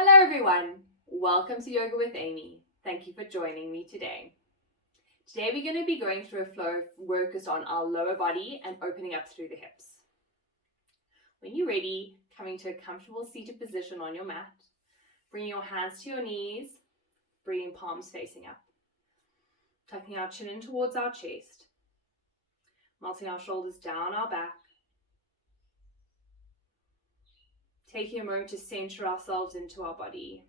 Hello everyone, welcome to Yoga with Amy. Thank you for joining me today. Today we're going to be going through a flow focused on our lower body and opening up through the hips. When you're ready, coming to a comfortable seated position on your mat, bringing your hands to your knees, bringing palms facing up, tucking our chin in towards our chest, melting our shoulders down our back, taking a moment to center ourselves into our body.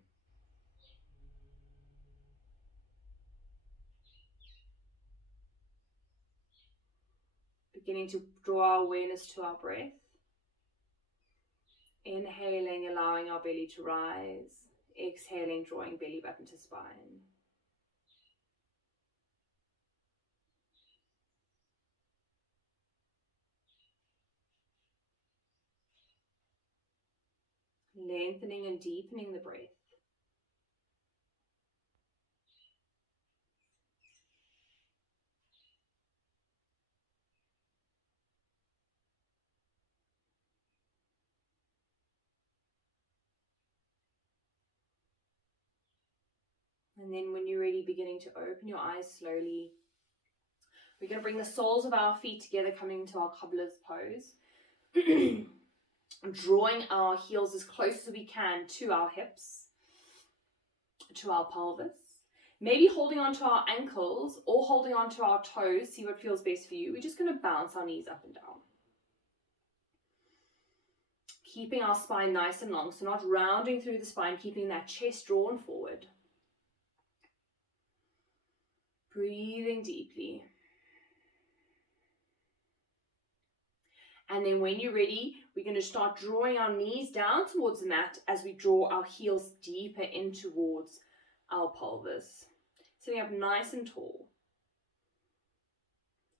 Beginning to draw our awareness to our breath. Inhaling, allowing our belly to rise. Exhaling, drawing belly button to spine. Lengthening and deepening the breath. And then when you're ready, beginning to open your eyes slowly. We're going to bring the soles of our feet together, coming into our cobbler's pose. Drawing our heels as close as we can to our hips, to our pelvis. Maybe holding onto our ankles or holding onto our toes. See what feels best for you. We're just going to bounce our knees up and down. Keeping our spine nice and long, so not rounding through the spine, keeping that chest drawn forward. Breathing deeply. And then when you're ready, we're going to start drawing our knees down towards the mat as we draw our heels deeper in towards our pelvis. Sitting up nice and tall.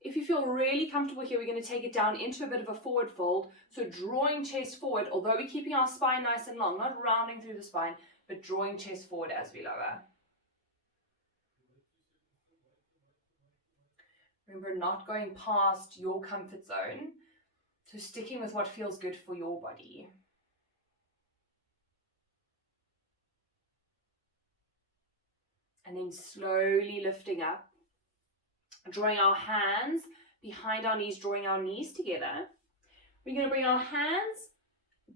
If you feel really comfortable here, we're going to take it down into a bit of a forward fold. So drawing chest forward, although we're keeping our spine nice and long, not rounding through the spine, but drawing chest forward as we lower. Remember, not going past your comfort zone. So sticking with what feels good for your body. And then slowly lifting up. Drawing our hands behind our knees, drawing our knees together. We're going to bring our hands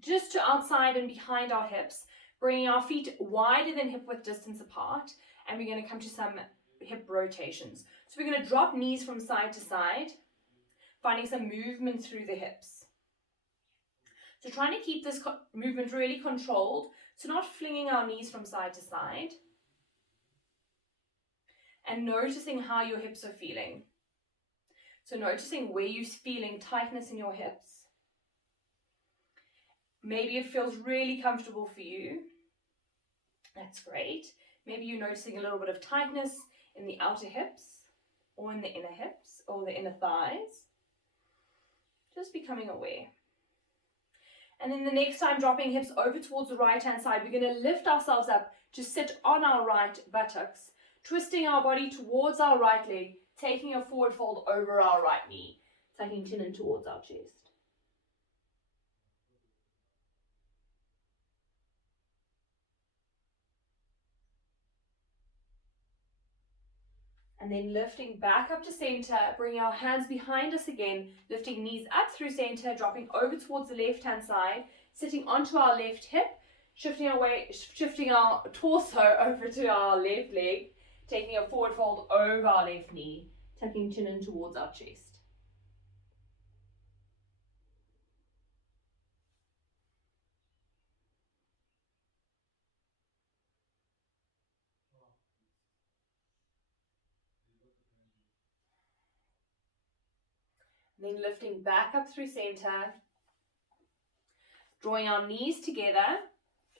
just to outside and behind our hips, bringing our feet wider than hip width distance apart, and we're going to come to some hip rotations. So we're going to drop knees from side to side, finding some movement through the hips. So trying to keep this movement really controlled, so not flinging our knees from side to side, and noticing how your hips are feeling. So noticing where you're feeling tightness in your hips. Maybe it feels really comfortable for you. That's great. Maybe you're noticing a little bit of tightness in the outer hips or in the inner hips or the inner thighs. Just becoming aware. And then the next time, dropping hips over towards the right-hand side, we're going to lift ourselves up to sit on our right buttocks, twisting our body towards our right leg, taking a forward fold over our right knee, tucking chin in towards our chest. And then lifting back up to center, bringing our hands behind us again, lifting knees up through center, dropping over towards the left-hand side, sitting onto our left hip, shifting our torso over to our left leg, taking a forward fold over our left knee, tucking chin in towards our chest. Then lifting back up through center, drawing our knees together,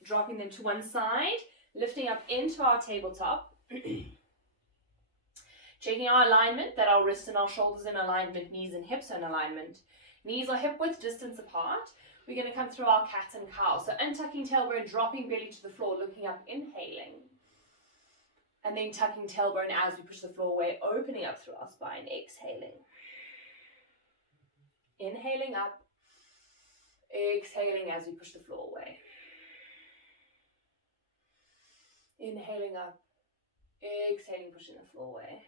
dropping them to one side, lifting up into our tabletop. Checking our alignment, that our wrists and our shoulders in alignment, knees and hips are in alignment. Knees are hip width distance apart. We're going to come through our cat and cow. So untucking tailbone, dropping belly to the floor, looking up, inhaling. And then tucking tailbone as we push the floor away, opening up through our spine, exhaling. Inhaling up, exhaling as we push the floor away. Inhaling up, exhaling, pushing the floor away.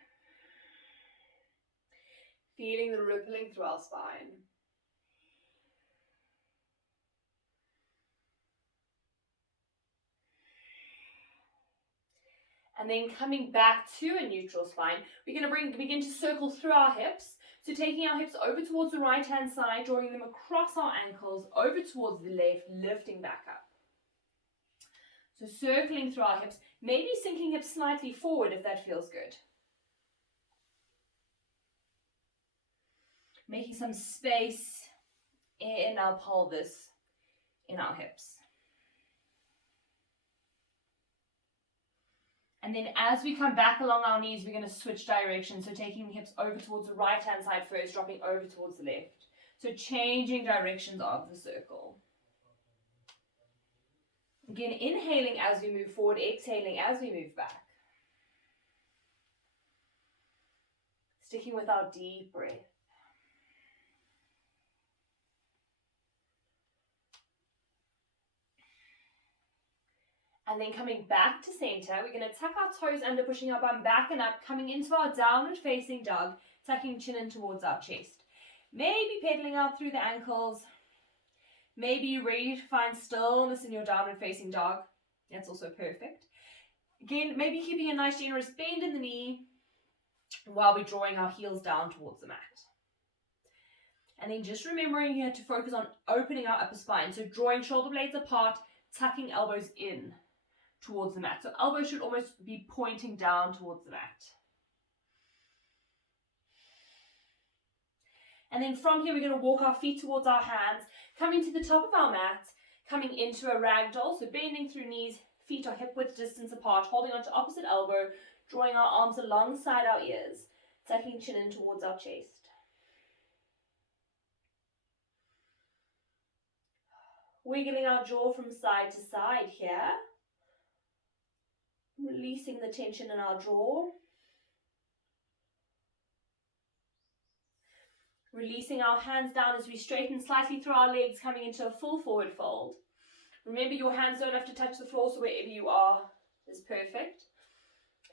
Feeling the rippling through our spine. And then coming back to a neutral spine, we're going to begin to circle through our hips. So taking our hips over towards the right hand side, drawing them across our ankles, over towards the left, lifting back up. So circling through our hips, maybe sinking hips slightly forward if that feels good. Making some space in our pelvis, in our hips. And then as we come back along our knees, we're going to switch direction. So taking the hips over towards the right hand side first, dropping over towards the left. So changing directions of the circle. Again, inhaling as we move forward, exhaling as we move back. Sticking with our deep breath. And then coming back to center, we're going to tuck our toes under, pushing our bum back and up, coming into our downward facing dog, tucking chin in towards our chest. Maybe pedaling out through the ankles. Maybe you're ready to find stillness in your downward facing dog. That's also perfect. Again, maybe keeping a nice generous bend in the knee while we're drawing our heels down towards the mat. And then just remembering here to focus on opening our upper spine. So drawing shoulder blades apart, tucking elbows in towards the mat. So elbows should almost be pointing down towards the mat. And then from here, we're going to walk our feet towards our hands, coming to the top of our mat, coming into a ragdoll. So bending through knees, feet are hip width distance apart, holding onto opposite elbow, drawing our arms alongside our ears, tucking chin in towards our chest. Wiggling our jaw from side to side here. Releasing the tension in our jaw. Releasing our hands down as we straighten slightly through our legs, coming into a full forward fold. Remember, your hands don't have to touch the floor, so wherever you are is perfect.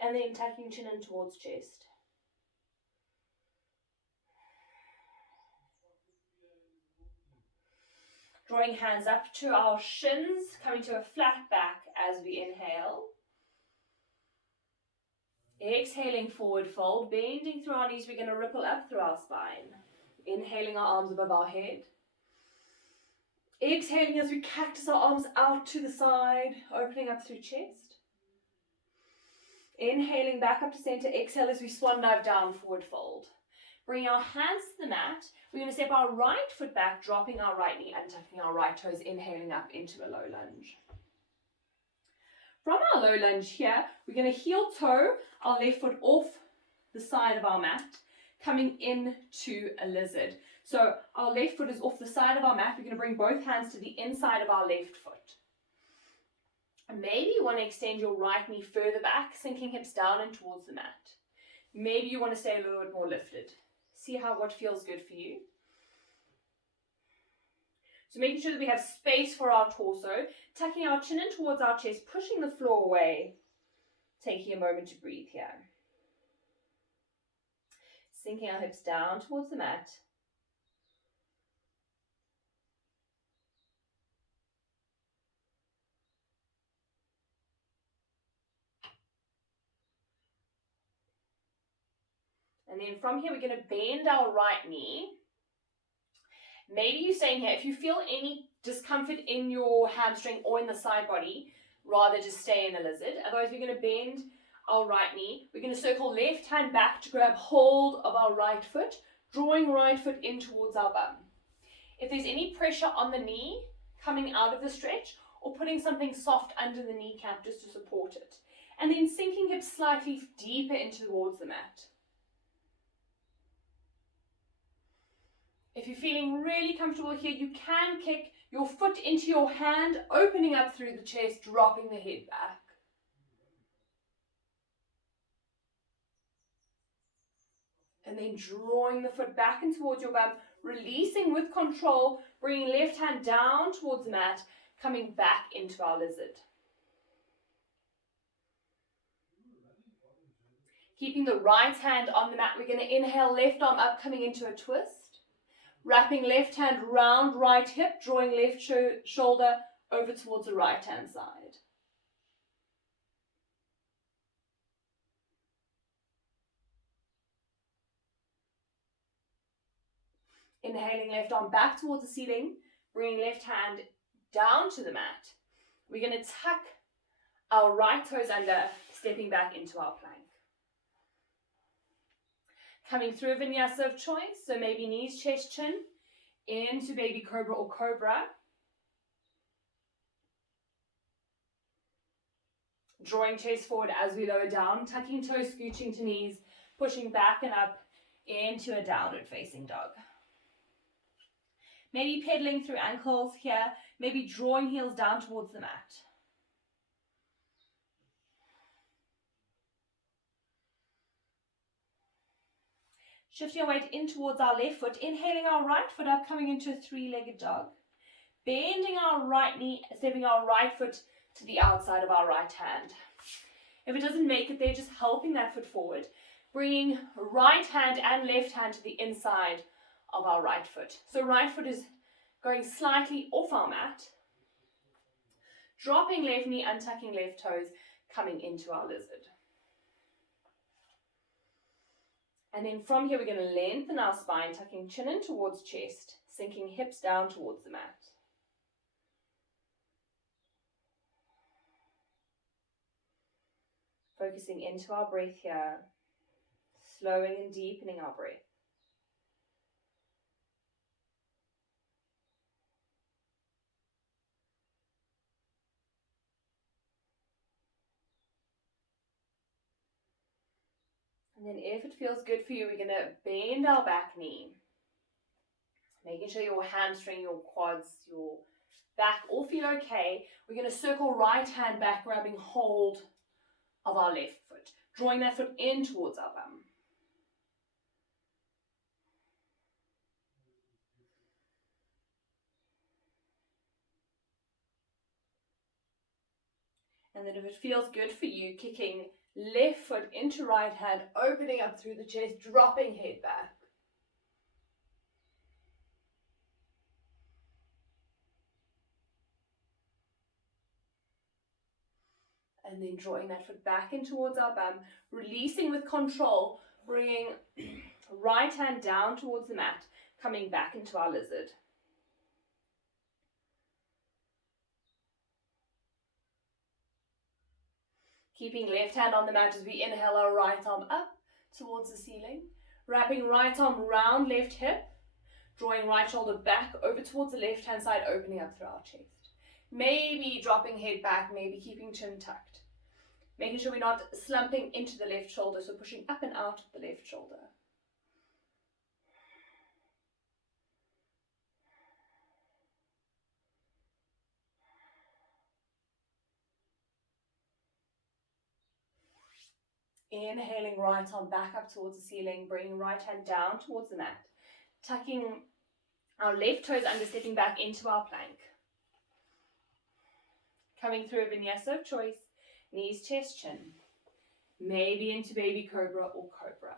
And then tucking chin in towards chest. Drawing hands up to our shins, coming to a flat back as we inhale. Exhaling, forward fold, bending through our knees, we're going to ripple up through our spine. Inhaling our arms above our head. Exhaling as we cactus our arms out to the side, opening up through chest. Inhaling back up to center, exhale as we swan dive down, forward fold. Bring our hands to the mat. We're going to step our right foot back, dropping our right knee and tucking our right toes, inhaling up into a low lunge. From our low lunge here, we're going to heel toe our left foot off the side of our mat, coming into a lizard. So our left foot is off the side of our mat. We're going to bring both hands to the inside of our left foot. And maybe you want to extend your right knee further back, sinking hips down and towards the mat. Maybe you want to stay a little bit more lifted. See what feels good for you. So making sure that we have space for our torso, tucking our chin in towards our chest, pushing the floor away, taking a moment to breathe here. Sinking our hips down towards the mat. And then from here, we're going to bend our right knee. Maybe you're staying here. If you feel any discomfort in your hamstring or in the side body, rather just stay in a lizard. Otherwise, we're going to bend our right knee. We're going to circle left hand back to grab hold of our right foot, drawing right foot in towards our bum. If there's any pressure on the knee coming out of the stretch, or putting something soft under the kneecap just to support it. And then sinking hips slightly deeper into towards the mat. If you're feeling really comfortable here, you can kick your foot into your hand, opening up through the chest, dropping the head back. And then drawing the foot back and towards your bum, releasing with control, bringing left hand down towards the mat, coming back into our lizard. Keeping the right hand on the mat, we're going to inhale, left arm up, coming into a twist. Wrapping left hand round right hip, drawing left shoulder over towards the right hand side. Inhaling, left arm back towards the ceiling, bringing left hand down to the mat. We're going to tuck our right toes under, stepping back into our plank. Coming through Vinyasa of choice, so maybe knees, chest, chin, into baby cobra or cobra. Drawing chest forward as we lower down, tucking toes, scooching to knees, pushing back and up into a downward facing dog. Maybe pedaling through ankles here, maybe drawing heels down towards the mat. Shifting our weight in towards our left foot, inhaling our right foot up, coming into a three-legged dog. Bending our right knee, stepping our right foot to the outside of our right hand. If it doesn't make it there, just helping that foot forward. Bringing right hand and left hand to the inside of our right foot. So right foot is going slightly off our mat. Dropping left knee, untucking left toes, coming into our lizard. And then from here, we're going to lengthen our spine, tucking chin in towards chest, sinking hips down towards the mat. Focusing into our breath here, slowing and deepening our breath. And then if it feels good for you, we're going to bend our back knee. Making sure your hamstring, your quads, your back all feel okay. We're going to circle right hand back, grabbing hold of our left foot. Drawing that foot in towards our bum. And then if it feels good for you, kicking left foot into right hand, opening up through the chest, dropping head back. And then drawing that foot back in towards our bum, releasing with control, bringing right hand down towards the mat, coming back into our lizard. Keeping left hand on the mat as we inhale our right arm up towards the ceiling. Wrapping right arm round left hip. Drawing right shoulder back over towards the left hand side, opening up through our chest. Maybe dropping head back, maybe keeping chin tucked. Making sure we're not slumping into the left shoulder, so pushing up and out of the left shoulder. Inhaling right arm back up towards the ceiling, bringing right hand down towards the mat. Tucking our left toes under, stepping back into our plank. Coming through a Vinyasa of choice, knees, chest, chin. Maybe into baby cobra or cobra.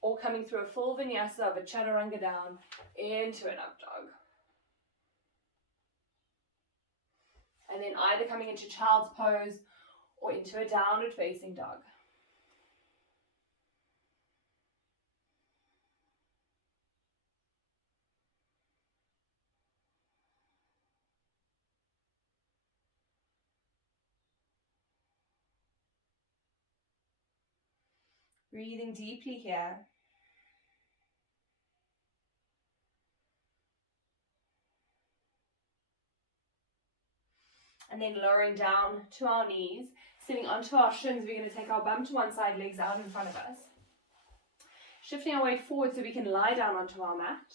Or coming through a full Vinyasa of a chaturanga down into an up dog. And then either coming into child's pose or into a downward facing dog. Breathing deeply here. And then lowering down to our knees, sitting onto our shins. We're going to take our bum to one side, legs out in front of us. Shifting our weight forward so we can lie down onto our mat.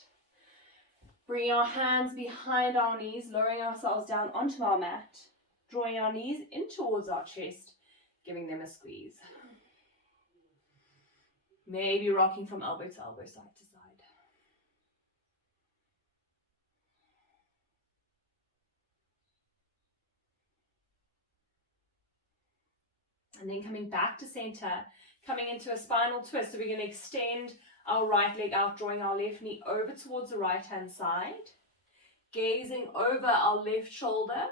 Bringing our hands behind our knees, lowering ourselves down onto our mat. Drawing our knees in towards our chest, giving them a squeeze. Maybe rocking from elbow to elbow, side to side. And then coming back to center, Coming into a spinal twist, so we're going to extend our right leg out, drawing our left knee over towards the right-hand side, gazing over our left shoulder.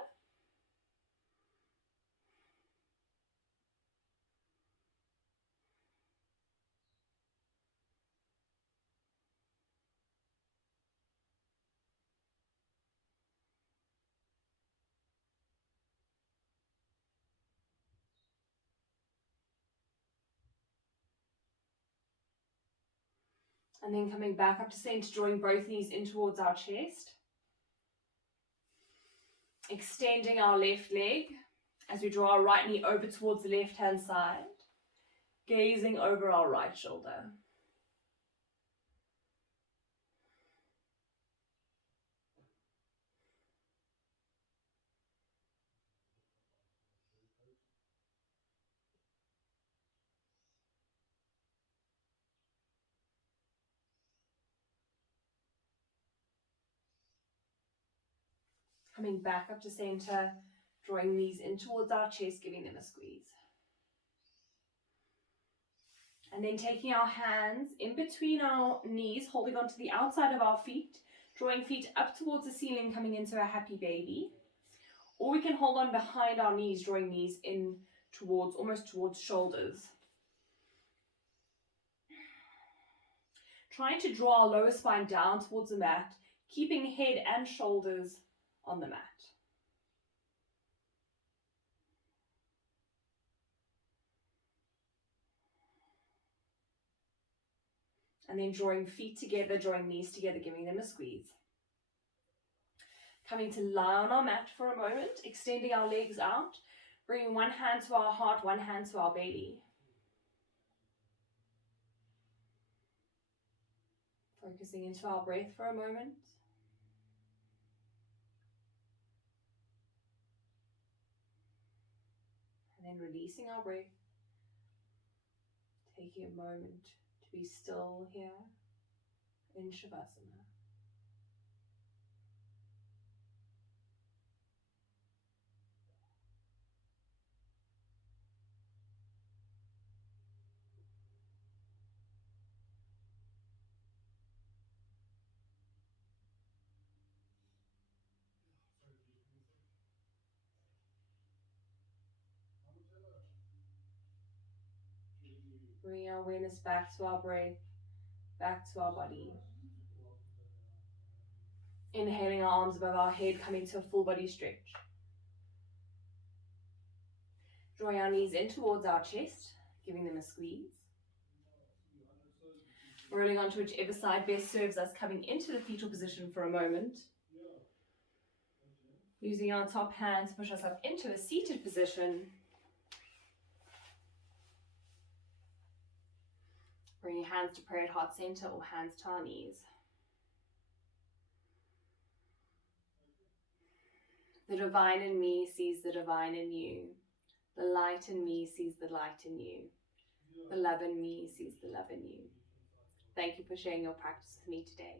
And then coming back up to center, drawing both knees in towards our chest. Extending our left leg as we draw our right knee over towards the left-hand side, gazing over our right shoulder. Coming back up to center, drawing knees in towards our chest, giving them a squeeze. And then taking our hands in between our knees, holding onto the outside of our feet, drawing feet up towards the ceiling, coming into a happy baby. Or we can hold on behind our knees, drawing knees in towards, almost towards shoulders. Trying to draw our lower spine down towards the mat, keeping head and shoulders on the mat. And then drawing feet together, drawing knees together, giving them a squeeze. Coming to lie on our mat for a moment, extending our legs out, bringing one hand to our heart, one hand to our belly. Focusing into our breath for a moment. And then releasing our breath. Taking a moment to be still here in Shavasana. Bringing our awareness back to our breath, back to our body. Inhaling our arms above our head, coming to a full body stretch. Drawing our knees in towards our chest, giving them a squeeze. Rolling onto whichever side best serves us, coming into the fetal position for a moment. Using our top hand to push us up into a seated position. Bring your hands to prayer at heart center or hands to our knees. The divine in me sees the divine in you. The light in me sees the light in you. The love in me sees the love in you. Thank you for sharing your practice with me today.